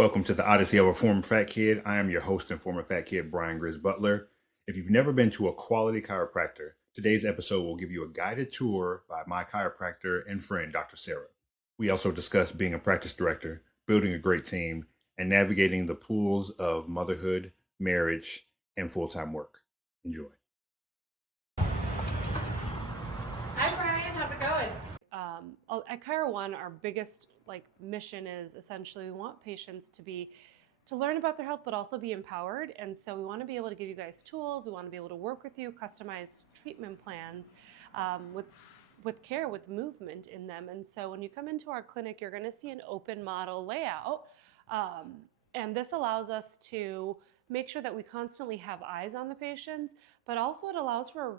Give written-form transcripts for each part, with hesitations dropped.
Welcome to the Odyssey of a Former Fat Kid. I am your host and former fat kid, Bryan Butler. If you've never been to a quality chiropractor, today's episode will give you a guided tour by my chiropractor and friend, Dr. Sara. We also discuss being a practice director, building a great team, and navigating the pools of motherhood, marriage, and full-time work. Enjoy. Hi Bryan, how's it going? At Chiro One, our biggest mission is essentially we want patients to learn about their health, but also be empowered. And so we want to be able to give you guys tools. We want to be able to work with you, customize treatment plans with care, with movement in them. And so when you come into our clinic, you're going to see an open model layout. And this allows us to make sure that we constantly have eyes on the patients, but also it allows for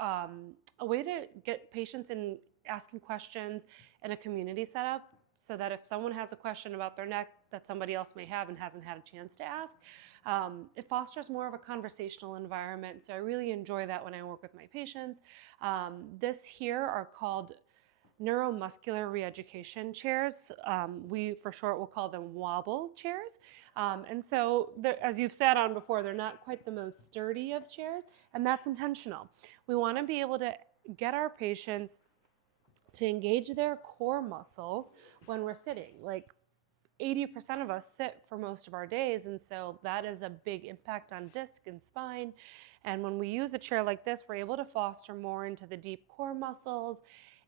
a way to get patients in asking questions in a community setup, so that if someone has a question about their neck that somebody else may have and hasn't had a chance to ask, it fosters more of a conversational environment. So I really enjoy that when I work with my patients. This here are called neuromuscular reeducation chairs. We, for short, will call them wobble chairs. And so, as you've sat on before, they're not quite the most sturdy of chairs, and that's intentional. We want to be able to get our patients to engage their core muscles when we're sitting. Like 80% of us sit for most of our days, and so that is a big impact on disc and spine. And when we use a chair like this, we're able to foster more into the deep core muscles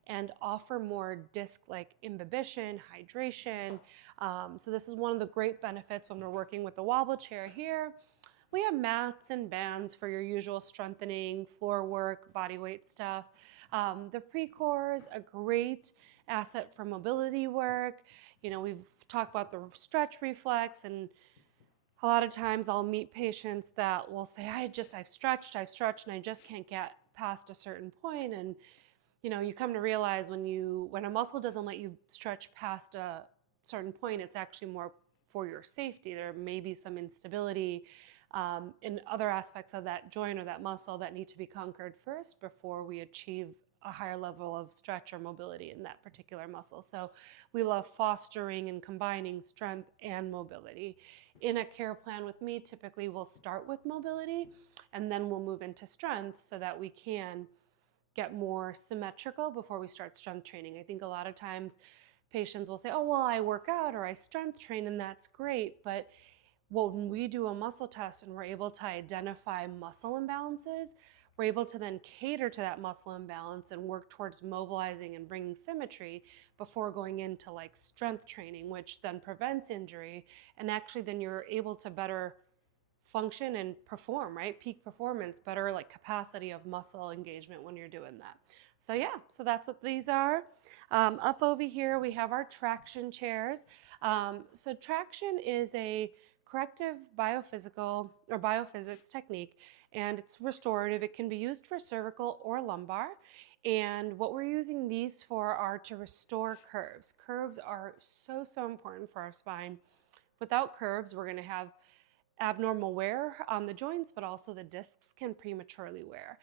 and offer more disc-like imbibition, hydration. So this is one of the great benefits when we're working with the wobble chair here. We have mats and bands for your usual strengthening, floor work, body weight stuff. The Precor is a great asset for mobility work. You know, we've talked about the stretch reflex, and a lot of times I'll meet patients that will say, I've stretched, and I just can't get past a certain point. And you know, you come to realize when a muscle doesn't let you stretch past a certain point, it's actually more for your safety. There may be some instability in other aspects of that joint or that muscle that need to be conquered first before we achieve a higher level of stretch or mobility in that particular muscle. So we love fostering and combining strength and mobility. In a care plan with me, typically we'll start with mobility and then we'll move into strength so that we can get more symmetrical before we start strength training. I think a lot of times patients will say, oh, well, I work out or I strength train, and that's great. But when we do a muscle test and we're able to identify muscle imbalances, we're able to then cater to that muscle imbalance and work towards mobilizing and bringing symmetry before going into like strength training, which then prevents injury. And actually then you're able to better function and perform, right? Peak performance, better like capacity of muscle engagement when you're doing that. So yeah, so that's what these are. Up over here, we have our traction chairs. So traction is a corrective biophysical or biophysics technique, and it's restorative. It can be used for cervical or lumbar. And what we're using these for are to restore curves. Curves are so important for our spine. Without curves, we're going to have abnormal wear on the joints, but also the discs can prematurely wear.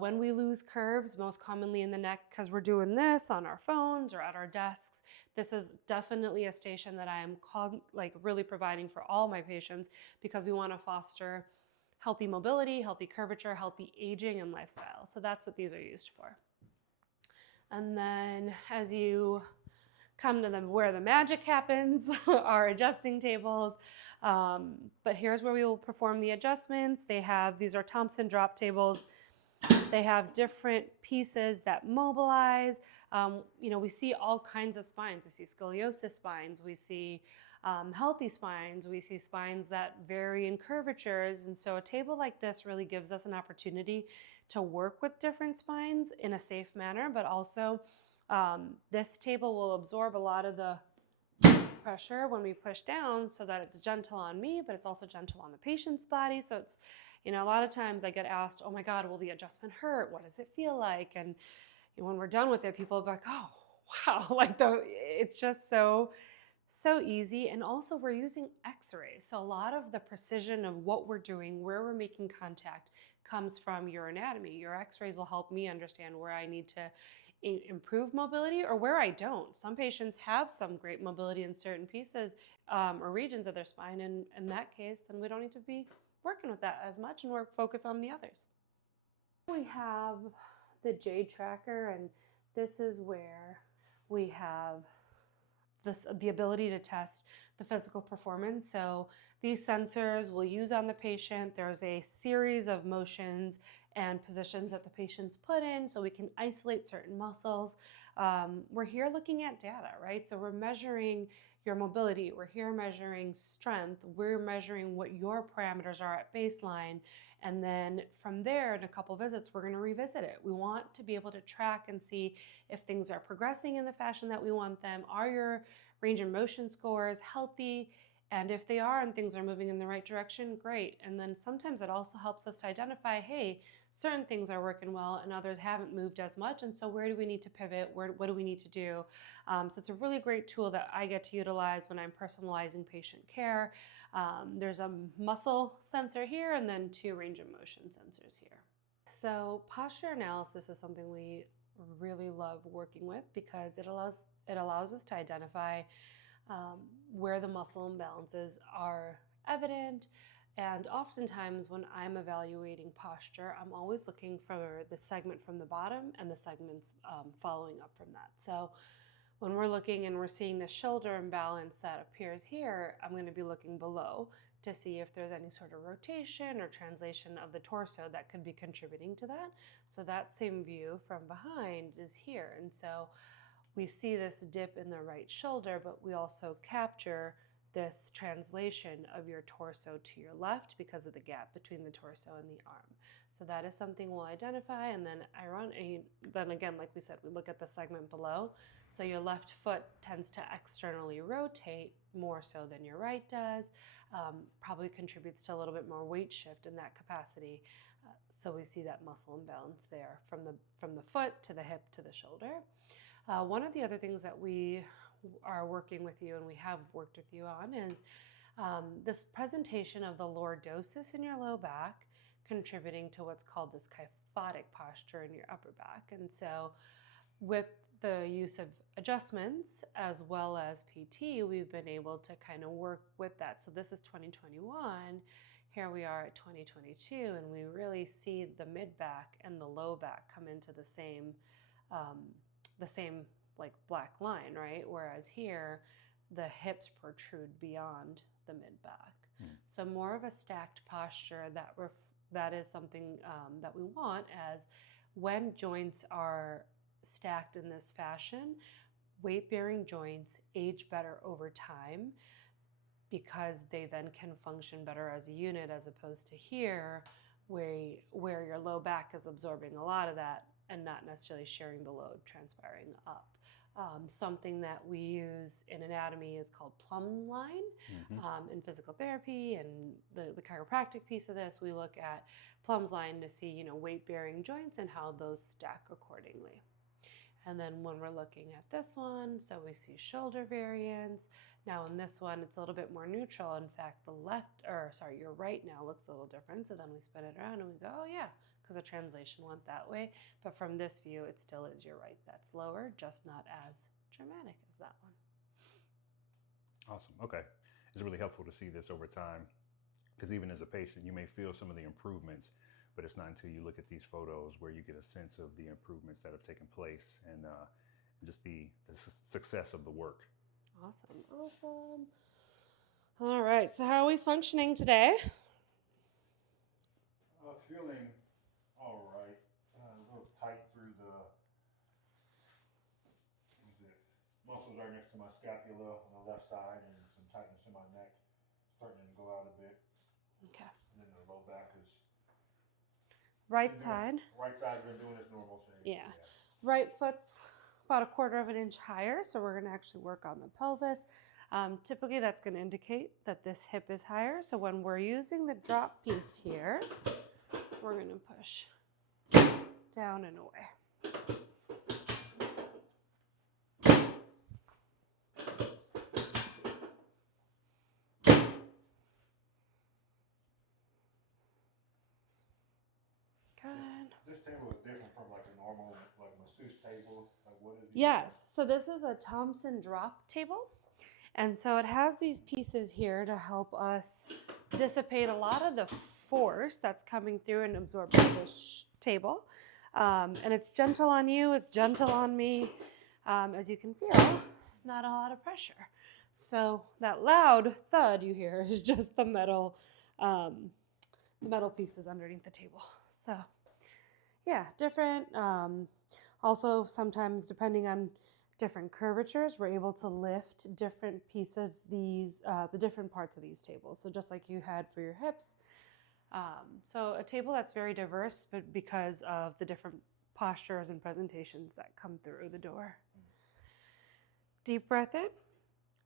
When we lose curves, most commonly in the neck, because we're doing this on our phones or at our desks, this is definitely a station that I am really providing for all my patients, because we want to foster healthy mobility, healthy curvature, healthy aging, and lifestyle. So that's what these are used for. And then as you come to where the magic happens, our adjusting tables. But here's where we will perform the adjustments. These are Thompson drop tables. They have different pieces that mobilize. We see all kinds of spines. We see scoliosis spines. We see healthy spines. We see spines that vary in curvatures. And so a table like this really gives us an opportunity to work with different spines in a safe manner, but also this table will absorb a lot of the pressure when we push down, so that it's gentle on me, but it's also gentle on the patient's body. So it's, a lot of times I get asked, oh my God, will the adjustment hurt? What does it feel like? And when we're done with it, people are like, oh, wow, it's just so easy. And also we're using x-rays. So a lot of the precision of what we're doing, where we're making contact, comes from your anatomy. Your x-rays will help me understand where I need to improve mobility or where I don't. Some patients have some great mobility in certain pieces or regions of their spine. And in that case, then we don't need to be working with that as much and work focus on the others. We have the J tracker, and this is where we have the ability to test the physical performance. So these sensors we'll use on the patient. There's a series of motions and positions that the patient's put in so we can isolate certain muscles. We're here looking at data, right? So we're measuring your mobility. We're here measuring strength. We're measuring what your parameters are at baseline. And then from there, in a couple visits, we're going to revisit it. We want to be able to track and see if things are progressing in the fashion that we want them. Are your range of motion scores healthy? And if they are and things are moving in the right direction, great. And then sometimes it also helps us to identify, hey, certain things are working well and others haven't moved as much. And so where do we need to pivot? What do we need to do? So it's a really great tool that I get to utilize when I'm personalizing patient care. There's a muscle sensor here and then 2 range of motion sensors here. So posture analysis is something we really love working with because it allows us to identify where the muscle imbalances are evident. And oftentimes when I'm evaluating posture, I'm always looking for the segment from the bottom and the segments following up from that. So when we're looking and we're seeing the shoulder imbalance that appears here, I'm going to be looking below to see if there's any sort of rotation or translation of the torso that could be contributing to that. So that same view from behind is here. And so we see this dip in the right shoulder, but we also capture this translation of your torso to your left because of the gap between the torso and the arm. So that is something we'll identify. And then then again, like we said, we look at the segment below. So your left foot tends to externally rotate more so than your right does. Probably contributes to a little bit more weight shift in that capacity. So we see that muscle imbalance there from the foot to the hip to the shoulder. One of the other things that we are working with you and we have worked with you on is this presentation of the lordosis in your low back contributing to what's called this kyphotic posture in your upper back. And so with the use of adjustments as well as PT, we've been able to kind of work with that. So this is 2021. Here we are at 2022, and we really see the mid back and the low back come into the same like black line, right? Whereas here, the hips protrude beyond the mid back. So more of a stacked posture that is something that we want, as when joints are stacked in this fashion, weight-bearing joints age better over time because they then can function better as a unit, as opposed to here where your low back is absorbing a lot of that and not necessarily sharing the load transpiring up. Something that we use in anatomy is called plumb line. In physical therapy and the chiropractic piece of this, we look at plumb line to see, weight-bearing joints and how those stack accordingly. And then when we're looking at this one, so we see shoulder variance. Now in this one, it's a little bit more neutral. In fact, your right now looks a little different. So then we spin it around and we go, oh yeah, because the translation went that way. But from this view, it still is your right that's lower, just not as dramatic as that one. Awesome. Okay. It's really helpful to see this over time, because even as a patient, you may feel some of the improvements, but it's not until you look at these photos where you get a sense of the improvements that have taken place and just the success of the work. Awesome. All right. So how are we functioning today? Feeling all right. A little tight through the muscles right next to my scapula on the left side, and some tightness in my neck, starting to go out a bit. Okay. And then the low back is right side. Right side's been doing its normal thing. Yeah. Right foot's about 1/4 inch higher, so we're going to actually work on the pelvis. Typically, that's going to indicate that this hip is higher. So when we're using the drop piece here, we're going to push down and away. Good. This table is different from like a normal this table? Like, what is it? Yes, so this is a Thompson drop table. And so it has these pieces here to help us dissipate a lot of the force that's coming through and absorbed by this table. And it's gentle on you, it's gentle on me. As you can feel, not a lot of pressure. So that loud thud you hear is just the metal pieces underneath the table. So yeah, different. Also, sometimes depending on different curvatures, we're able to lift different pieces of these, the different parts of these tables. So just like you had for your hips. So a table that's very diverse, but because of the different postures and presentations that come through the door. Deep breath in,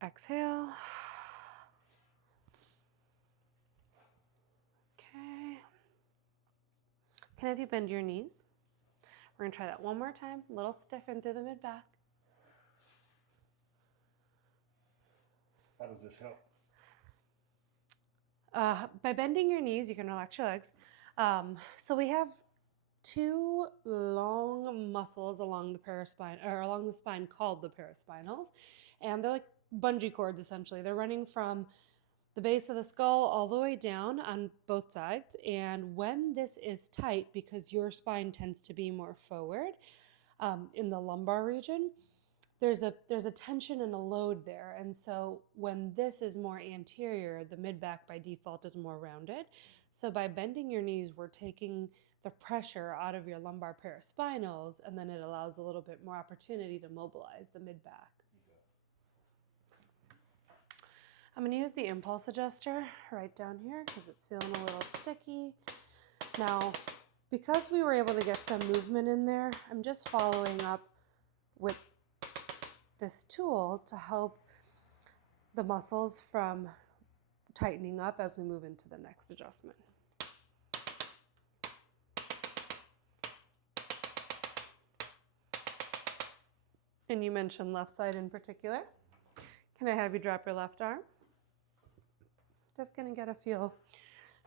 exhale. Okay. Can I have you bend your knees? We're gonna try that one more time. A little stiffen through the mid-back. How does this help? By bending your knees, you can relax your legs. So we have two long muscles along the paraspine, or along the spine, called the paraspinals, and they're like bungee cords essentially. They're running from the base of the skull all the way down on both sides. And when this is tight, because your spine tends to be more forward in the lumbar region, there's a tension and a load there. And so when this is more anterior, the mid-back by default is more rounded. So by bending your knees, we're taking the pressure out of your lumbar paraspinals, and then it allows a little bit more opportunity to mobilize the mid-back. I'm going to use the impulse adjuster right down here because it's feeling a little sticky. Now, because we were able to get some movement in there, I'm just following up with this tool to help the muscles from tightening up as we move into the next adjustment. And you mentioned left side in particular. Can I have you drop your left arm? Just gonna get a feel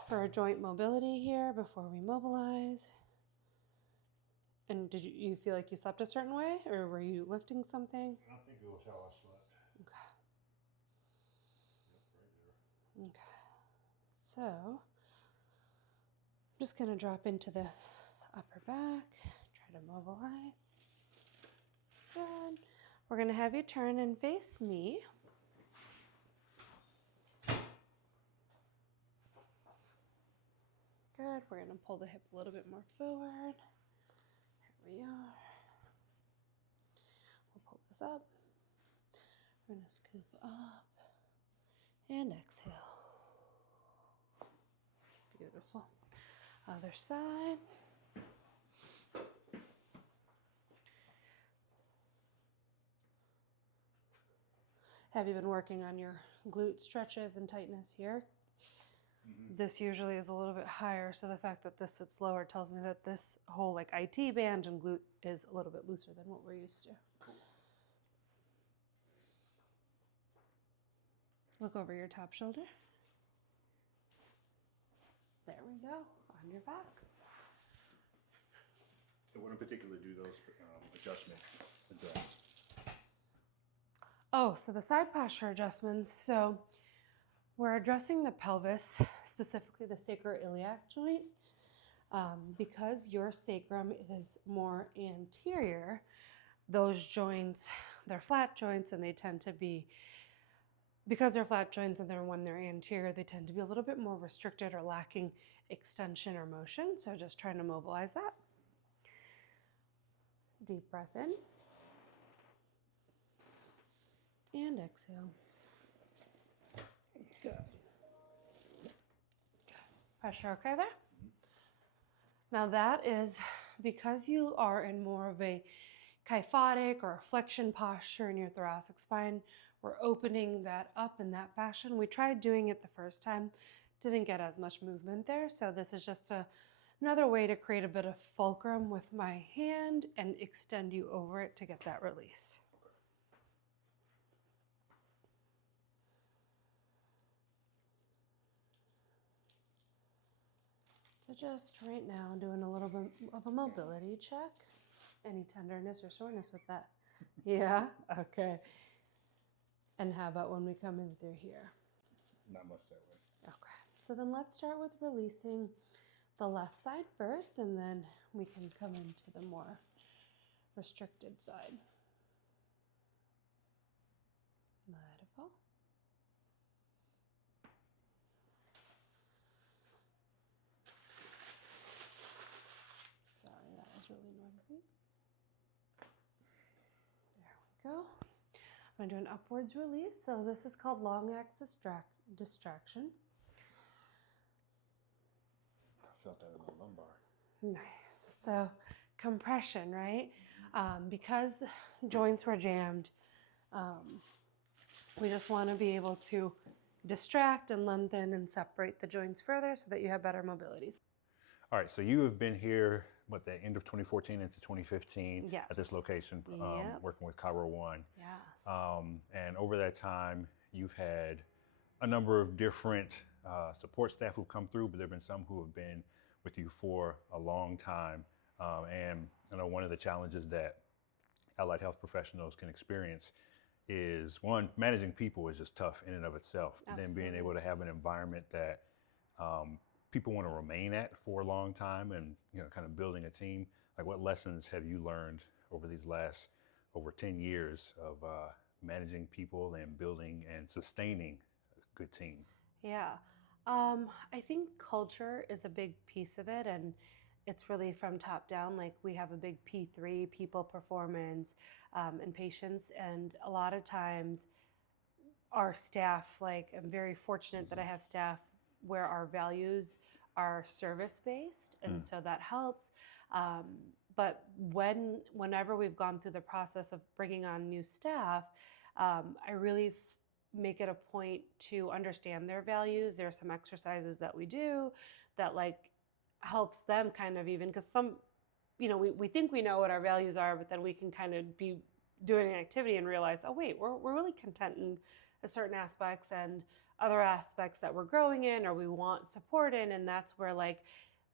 for a joint mobility here before we mobilize. And did you feel like you slept a certain way, or were you lifting something? I think it was how I slept. Okay. Yep, right there. Okay. So I'm just gonna drop into the upper back, try to mobilize. Good. We're gonna have you turn and face me. Good. We're going to pull the hip a little bit more forward. Here we are. We'll pull this up. We're going to scoop up and exhale. Beautiful. Other side. Have you been working on your glute stretches and tightness here? Mm-hmm. This usually is a little bit higher, so the fact that this sits lower tells me that this whole like IT band and glute is a little bit looser than what we're used to. Cool. Look over your top shoulder. There we go, on your back. So what in particular do those adjustments address? Oh, so the side posture adjustments. So we're addressing the pelvis, specifically the sacroiliac joint. Because your sacrum is more anterior, those joints, they're flat joints, and they tend to be, because they're flat joints and when they're anterior, they tend to be a little bit more restricted or lacking extension or motion. So just trying to mobilize that. Deep breath in. And exhale. Good. Good. Pressure okay there? Now that is because you are in more of a kyphotic or a flexion posture in your thoracic spine. We're opening that up in that fashion. We tried doing it the first time, didn't get as much movement there. So this is just another way to create a bit of fulcrum with my hand and extend you over it to get that release. So just right now doing a little bit of a mobility check. Any tenderness or soreness with that? Yeah? Okay. And how about when we come in through here? Not much that way. Okay. So then let's start with releasing the left side first, and then we can come into the more restricted side. Let it fall. Sorry, that was really noisy. There we go. I'm going to do an upwards release. So this is called long axis distraction. I felt that in my lumbar. Nice. So compression, right? Because the joints were jammed, we just want to be able to distract and lengthen and separate the joints further so that you have better mobility. All right, so you have been here, what, the end of 2014 into 2015 Yes. at this location, Yep. working with Chiro One. Yes. And over that time, you've had a number of different support staff who've come through, but there have been some who have been with you for a long time. And I know one of the challenges that allied health professionals can experience is, one, managing people is just tough in and of itself. But then being able to have an environment that people want to remain at for a long time, and kind of building a team. Like, what lessons have you learned over these last over 10 years of managing people and building and sustaining a good team? Yeah. I think culture is a big piece of it, and it's really from top down. Like, we have a big P3, people, performance, and patients, and a lot of times our staff, like, I'm very fortunate that I have staff where our values are service-based, and so that helps. But whenever we've gone through the process of bringing on new staff, I really make it a point to understand their values. There are some exercises that we do that, like, helps them kind of, even because some, we think we know what our values are, but then we can kind of be doing an activity and realize, oh wait, we're really content in certain aspects, and other aspects that we're growing in or we want support in. And that's where, like,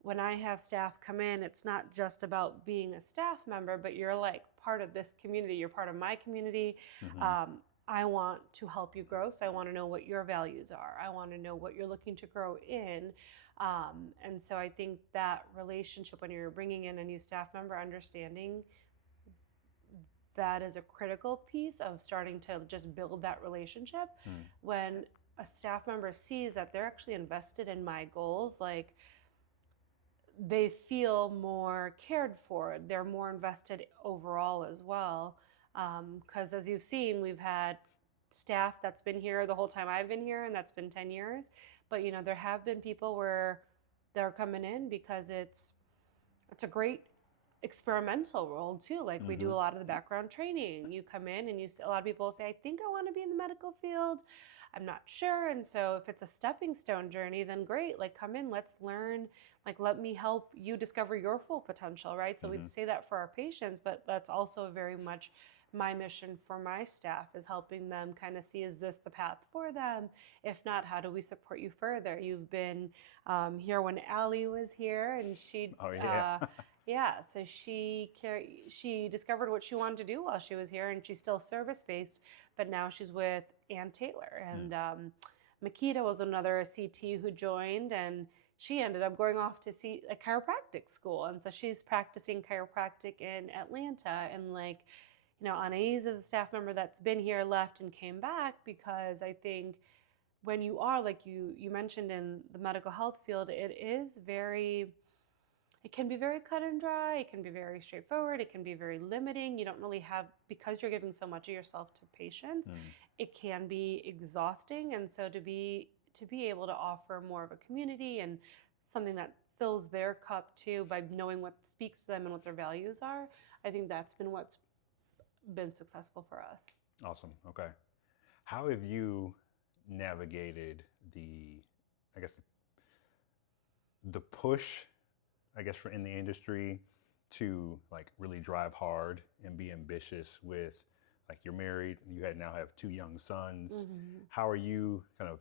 when I have staff come in, it's not just about being a staff member, but you're like part of this community. You're part of my community. I want to help you grow, so I want to know what your values are. I want to know what you're looking to grow in. And so I think that relationship, when you're bringing in a new staff member, understanding that is a critical piece of starting to just build that relationship. When a staff member sees that they're actually invested in my goals, like, they feel more cared for. They're more invested overall as well. Because as you've seen, we've had staff that's been here the whole time I've been here, and that's been 10 years. But there have been people where they're coming in because it's a great experimental role too. Like, we do a lot of the background training. You come in and a lot of people say, I think I want to be in the medical field. I'm not sure. And so if it's a stepping stone journey, then great. Like, come in, let's learn. Like, let me help you discover your full potential, right? So we say that for our patients, but that's also very much my mission for my staff, is helping them kind of see, is this the path for them? If not, how do we support you further? You've been here when Allie was here, and she, so she discovered what she wanted to do while she was here, and she's still service-based, but now she's with Ann Taylor. And Makita was another CT who joined, and she ended up going off to see a chiropractic school. And so she's practicing chiropractic in Atlanta. And, like, Anais is a staff member that's been here, left, and came back, because I think when you are, like you mentioned, in the medical health field, it can be very cut and dry. It can be very straightforward. It can be very limiting. You don't really have, because you're giving so much of yourself to patients, it can be exhausting. And so to be able to offer more of a community and something that fills their cup too, by knowing what speaks to them and what their values are, I think that's been what's been successful for us. Awesome. Okay. How have you navigated the push, in the industry to, like, really drive hard and be ambitious with, like, you're married, you now have 2 young sons. How are you kind of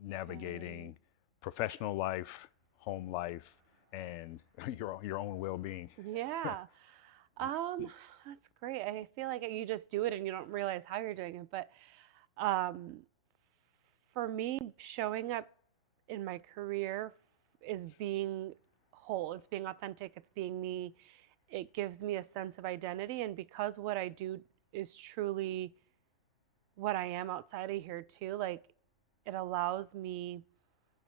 navigating professional life, home life, and your own well-being? Yeah. That's great. I feel like you just do it and you don't realize how you're doing it. But um, for me, showing up in my career is being whole. It's being authentic. It's being me. It gives me a sense of identity. And because what I do is truly what I am outside of here too, like it allows me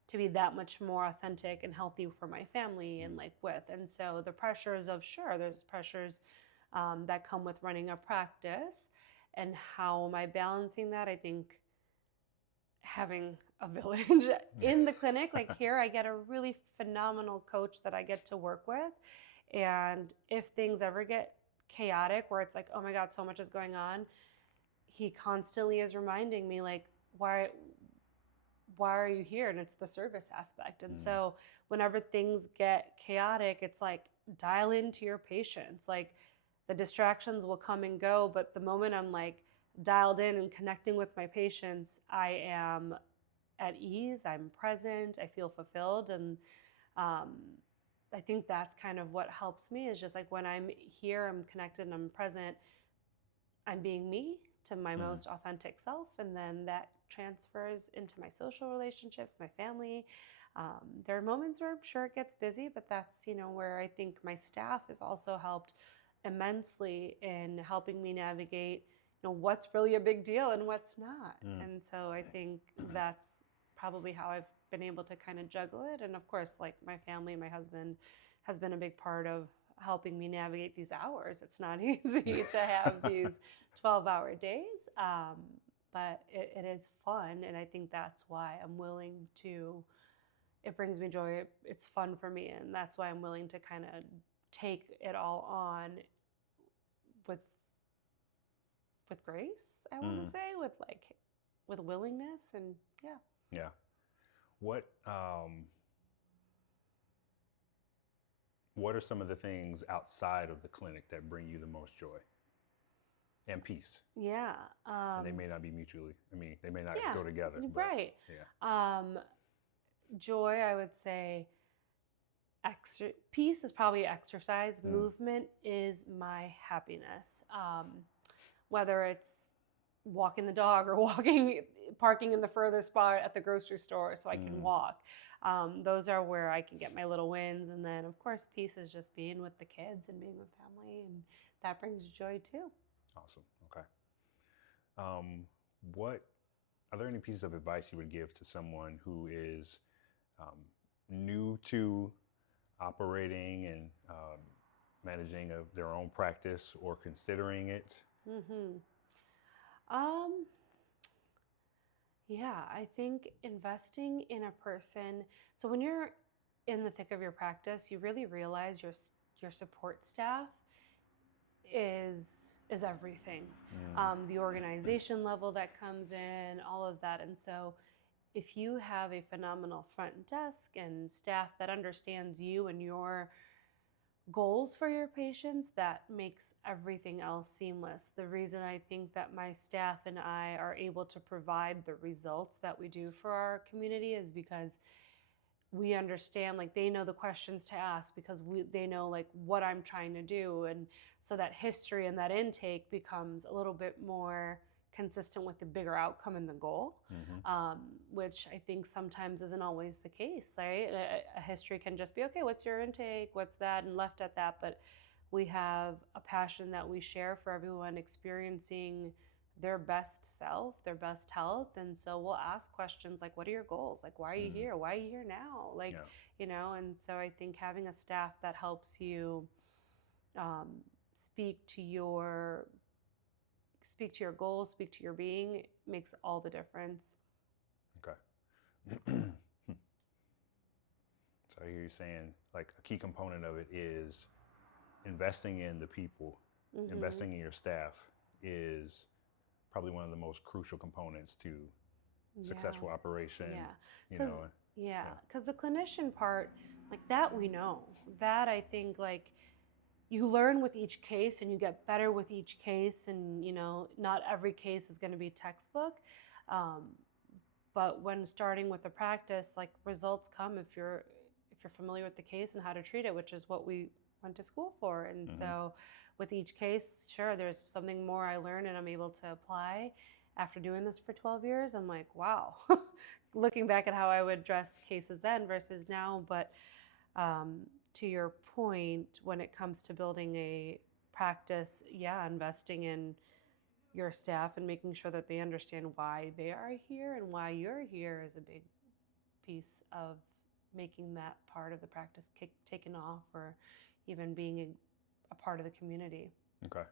to be that much more authentic and healthy for my family and like with. And so the pressures of, sure, there's pressures that come with running a practice. And how am I balancing that? I think having a village in the clinic, like here, I get a really phenomenal coach that I get to work with. And if things ever get chaotic, where it's like, oh my God, so much is going on, he constantly is reminding me, like, why are you here? And it's the service aspect. And so whenever things get chaotic, it's like dial into your patients. Like the distractions will come and go, but the moment I'm like dialed in and connecting with my patients, I am at ease, I'm present, I feel fulfilled. And I think that's kind of what helps me, is just like when I'm here, I'm connected and I'm present, I'm being me to my most authentic self. And then that transfers into my social relationships, my family. There are moments where I'm sure it gets busy, but that's, where I think my staff has also helped immensely in helping me navigate, what's really a big deal and what's not. And so I think that's probably how I've been able to kind of juggle it. And of course, like my family, my husband has been a big part of helping me navigate these hours. It's not easy to have these 12-hour days, but it is fun. And I think that's why I'm willing to, it brings me joy. It's fun for me. And that's why I'm willing to kind of take it all on with grace, I want to say, with willingness. And Yeah. What are some of the things outside of the clinic that bring you the most joy and peace? Yeah. And they may not be they may not go together. Right. Yeah. Joy, I would say, peace is probably exercise. Movement is my happiness. Whether it's walking the dog or parking in the furthest spot at the grocery store so I can walk. Those are where I can get my little wins. And then, of course, peace is just being with the kids and being with family. And that brings joy, too. Awesome. Okay. What are there any pieces of advice you would give to someone who is new to operating and managing their own practice or considering it? Yeah, I think investing in a person. So when you're in the thick of your practice, you really realize your support staff is everything. The organization level that comes in, all of that. And so if you have a phenomenal front desk and staff that understands you and your goals for your patients, that makes everything else seamless. The reason I think that my staff and I are able to provide the results that we do for our community is because we understand, like they know the questions to ask, because they know like what I'm trying to do. And so that history and that intake becomes a little bit more consistent with the bigger outcome and the goal, which I think sometimes isn't always the case, right? A history can just be, okay, what's your intake? What's that? And left at that. But we have a passion that we share for everyone experiencing their best self, their best health. And so we'll ask questions like, what are your goals? Like, why are you here? Why are you here now? Like, and so I think having a staff that helps you speak to your goals, speak to your being, makes all the difference. Okay. So I hear you saying like a key component of it is investing in the people, investing in your staff is probably one of the most crucial components to successful operation. Because the clinician part, like that we know. That I think like you learn with each case and you get better with each case, and not every case is going to be textbook. But when starting with the practice, like results come if you're familiar with the case and how to treat it, which is what we went to school for. And so with each case, sure, there's something more I learn and I'm able to apply. After doing this for 12 years, I'm like, wow, looking back at how I would address cases then versus now. But to your point, when it comes to building a practice, yeah, investing in your staff and making sure that they understand why they are here and why you're here is a big piece of making that part of the practice taken off, or even being a part of the community. Okay.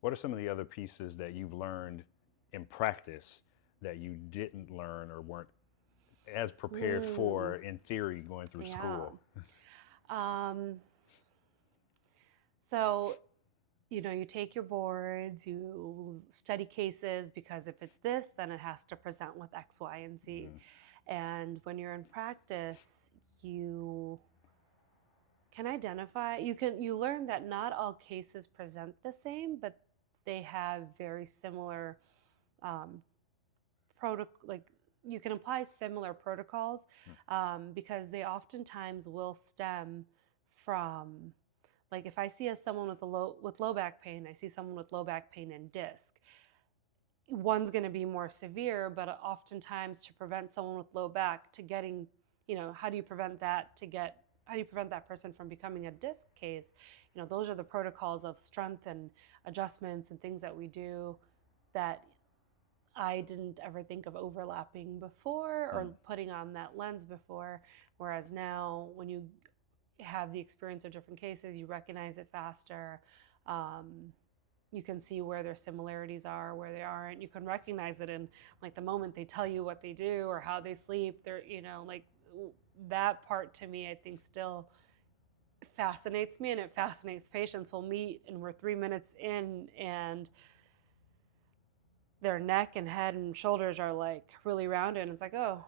What are some of the other pieces that you've learned in practice that you didn't learn or weren't as prepared for in theory going through school? So, you take your boards, you study cases, because if it's this, then it has to present with X, Y, and Z. And when you're in practice, you can identify, you learn that not all cases present the same, but they have very similar you can apply similar protocols because they oftentimes will stem from, like, if I see someone with low back pain, I see someone with low back pain and disc. One's going to be more severe, but oftentimes to prevent someone with low back to getting, how do you prevent that person from becoming a disc case? Those are the protocols of strength and adjustments and things that we do that I didn't ever think of overlapping before or putting on that lens before. Whereas now, when you have the experience of different cases, you recognize it faster. You can see where their similarities are, where they aren't. You can recognize it in, like, the moment they tell you what they do or how they sleep. They're, like, that part to me, I think, still fascinates me, and it fascinates patients. We'll meet and we're 3 minutes in and their neck and head and shoulders are like really rounded, and it's like, oh,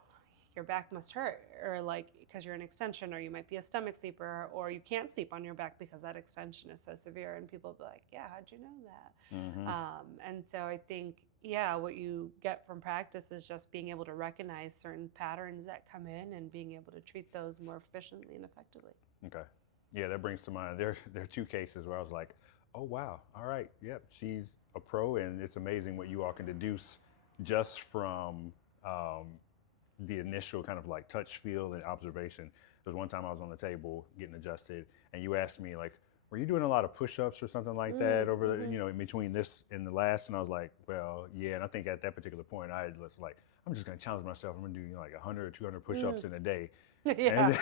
your back must hurt, or like because you're an extension, or you might be a stomach sleeper, or you can't sleep on your back because that extension is so severe. And people will be like, yeah, how'd you know that? And so I think, yeah, what you get from practice is just being able to recognize certain patterns that come in and being able to treat those more efficiently and effectively. Okay. Yeah, that brings to mind, there are 2 cases where I was like, oh, wow, all right, yep, she's a pro, and it's amazing what you all can deduce just from the initial kind of like touch, feel, and observation. There was one time I was on the table getting adjusted, and you asked me, like, were you doing a lot of push-ups or something like that over the, in between this and the last? And I was like, well, yeah. And I think at that particular point, I was like, I'm just going to challenge myself. I'm going to do like 100 or 200 push-ups in a day. Yeah.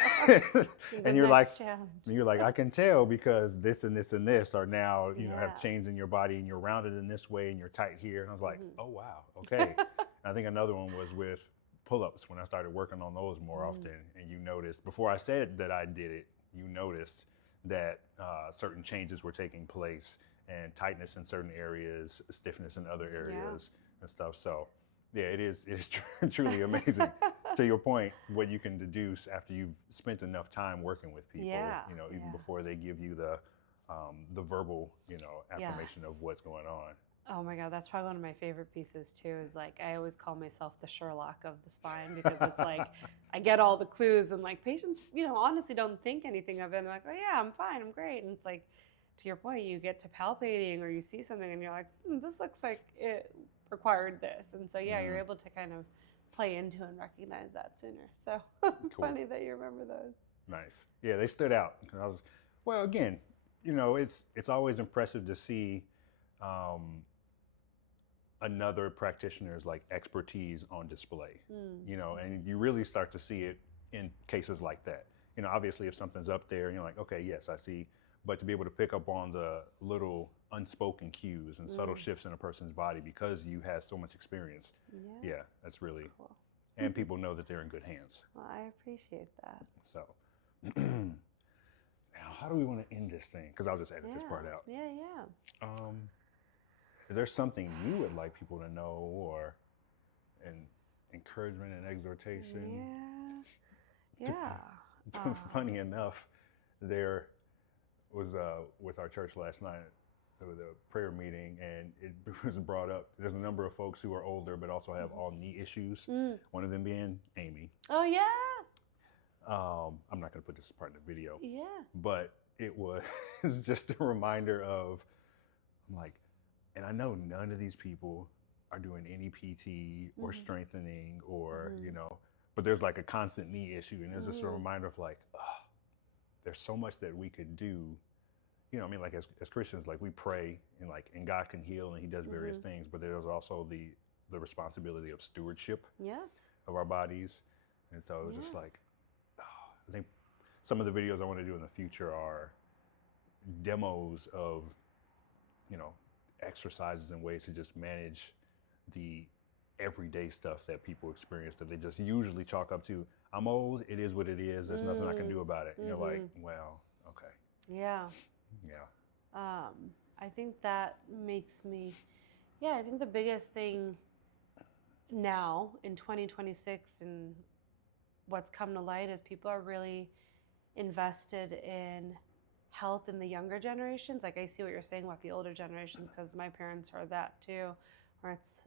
And you're like, I can tell because this and this and this are now, have changed in your body, and you're rounded in this way and you're tight here. And I was like, oh, wow. Okay. And I think another one was with pull-ups when I started working on those more often. And you noticed, before I said that I did it, you noticed that certain changes were taking place, and tightness in certain areas, stiffness in other areas and stuff. So yeah, it is truly amazing. To your point, what you can deduce after you've spent enough time working with people, even before they give you the verbal, affirmation of what's going on. Oh my God, that's probably one of my favorite pieces too, is like, I always call myself the Sherlock of the spine, because it's like, I get all the clues, and like patients, honestly don't think anything of it. And they're like, oh yeah, I'm fine, I'm great. And it's like, to your point, you get to palpating or you see something and you're like, this looks like it required this. And so, yeah, you're able to kind of play into and recognize that sooner. So it's funny that you remember those. Nice. Yeah, they stood out. Well, again, it's always impressive to see another practitioner's like expertise on display, and you really start to see it in cases like that. Obviously if something's up there, you're like, okay, yes, I see. But to be able to pick up on the little unspoken cues and subtle shifts in a person's body because you have so much experience, that's really cool. And people know that they're in good hands. Well, I appreciate that. So now, how do we want to end this thing? Because I'll just edit this part out. Is there something you would like people to know, or an encouragement and exhortation? Funny enough, there was with our church last night, there was a prayer meeting, and it was brought up. There's a number of folks who are older but also have all knee issues. One of them being Amy. Oh yeah. I'm not going to put this part in the video. Yeah. But it was just a reminder of, I'm like, and I know none of these people are doing any PT or strengthening or, but there's like a constant knee issue. And it's just a reminder of like, oh, there's so much that we could do. I mean, like as Christians, like we pray and God can heal and he does various things, but there's also the responsibility of stewardship of our bodies. And so it was just like, oh, I think some of the videos I want to do in the future are demos of, exercises and ways to just manage the everyday stuff that people experience that they just usually chalk up to, I'm old, it is what it is, there's nothing I can do about it. And you're like, well, okay. Yeah. I think that makes me, I think the biggest thing now in 2026 and what's come to light is people are really invested in health in the younger generations. Like I see what you're saying about the older generations because my parents heard that too, where it's,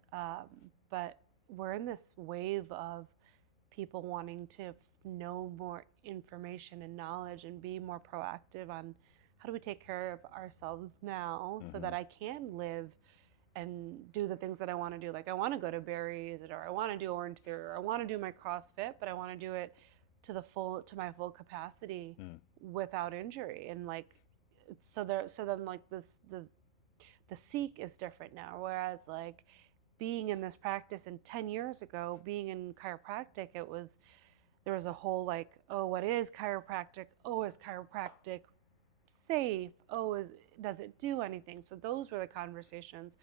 but we're in this wave of people wanting to know more information and knowledge and be more proactive on how do we take care of ourselves now so that I can live and do the things that I want to do. Like I want to go to Barry's or I want to do Orange Theory or I want to do my CrossFit, but I want to do it to my full capacity without injury. And like, so then like the seek is different now. Whereas like being in this practice and 10 years ago, being in chiropractic, there was a whole like, oh, what is chiropractic? Oh, is chiropractic safe? Oh, does it do anything? So those were the conversations.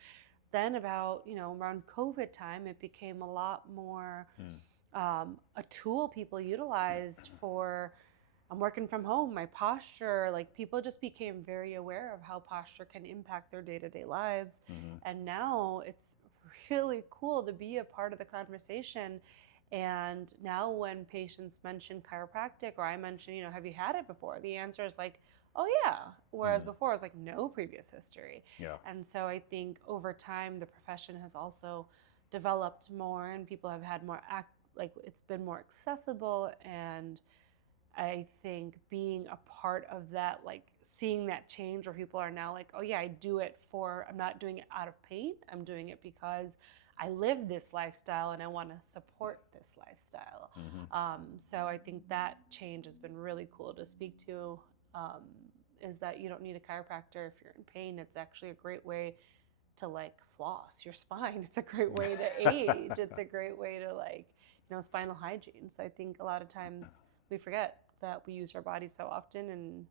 Then about, around COVID time, it became a lot more a tool people utilized for, I'm working from home, my posture, like people just became very aware of how posture can impact their day-to-day lives. And now it's really cool to be a part of the conversation. And now when patients mention chiropractic or I mention, have you had it before? The answer is like, oh yeah. Whereas before it was like no previous history. Yeah. And so I think over time, the profession has also developed more and people have had more it's been more accessible. And I think being a part of that, like seeing that change where people are now like, oh yeah, I'm not doing it out of pain. I'm doing it because I live this lifestyle and I want to support this lifestyle. So I think that change has been really cool to speak to, is that you don't need a chiropractor if you're in pain. It's actually a great way to like floss your spine. It's a great way to age. It's a great way to like, spinal hygiene. So I think a lot of times we forget that we use our body so often and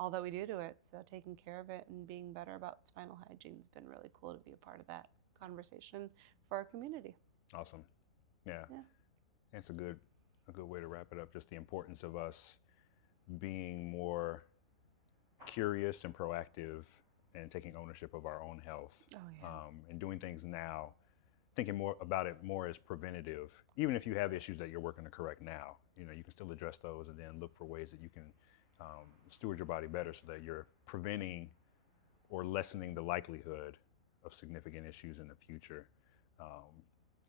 all that we do to it. So taking care of it and being better about spinal hygiene has been really cool to be a part of that conversation for our community. Awesome. Yeah. It's a good way to wrap it up. Just the importance of us being more curious and proactive and taking ownership of our own health. And doing things now, thinking more about it more as preventative. Even if you have issues that you're working to correct now, you can still address those and then look for ways that you can steward your body better so that you're preventing or lessening the likelihood of significant issues in the future.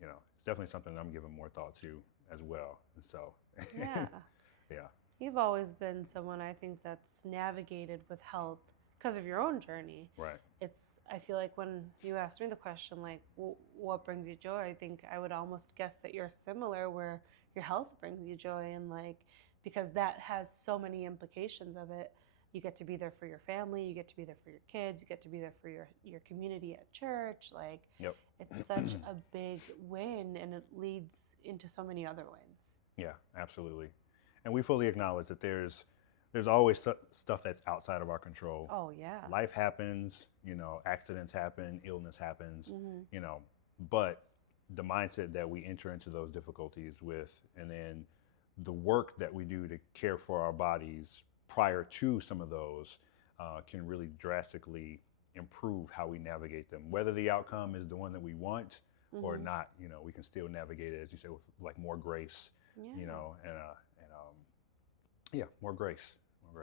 It's definitely something I'm giving more thought to as well. And so, yeah. You've always been someone I think that's navigated with health because of your own journey. Right. I feel like when you asked me the question, like, what brings you joy? I think I would almost guess that you're similar where your health brings you joy and like, because that has so many implications of it. You get to be there for your family, you get to be there for your kids, you get to be there for your community at church. Like, it's such a big win and it leads into so many other wins. Yeah, absolutely. And we fully acknowledge that there's always stuff that's outside of our control. Oh yeah. Life happens, accidents happen, illness happens, but the mindset that we enter into those difficulties with, and then the work that we do to care for our bodies prior to some of those can really drastically improve how we navigate them. Whether the outcome is the one that we want or not, we can still navigate it, as you say, with like more grace, more grace.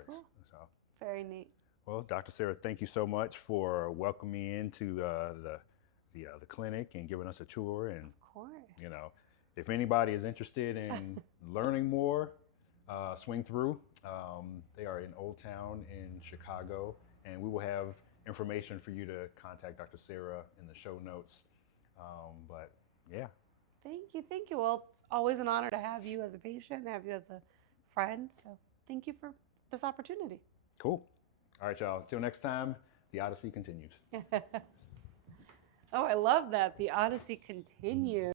Cool. So very neat. Well, Dr. Sara, thank you so much for welcoming me into the clinic and giving us a tour. And of course, if anybody is interested in learning more, swing through. They are in Old Town in Chicago, and we will have information for you to contact Dr. Sara in the show notes. But yeah. Thank you. Thank you. Well, it's always an honor to have you as a patient, have you as a friend. So thank you for this opportunity. Cool. All right, y'all. Till next time, the Odyssey continues. Oh, I love that. The Odyssey continues.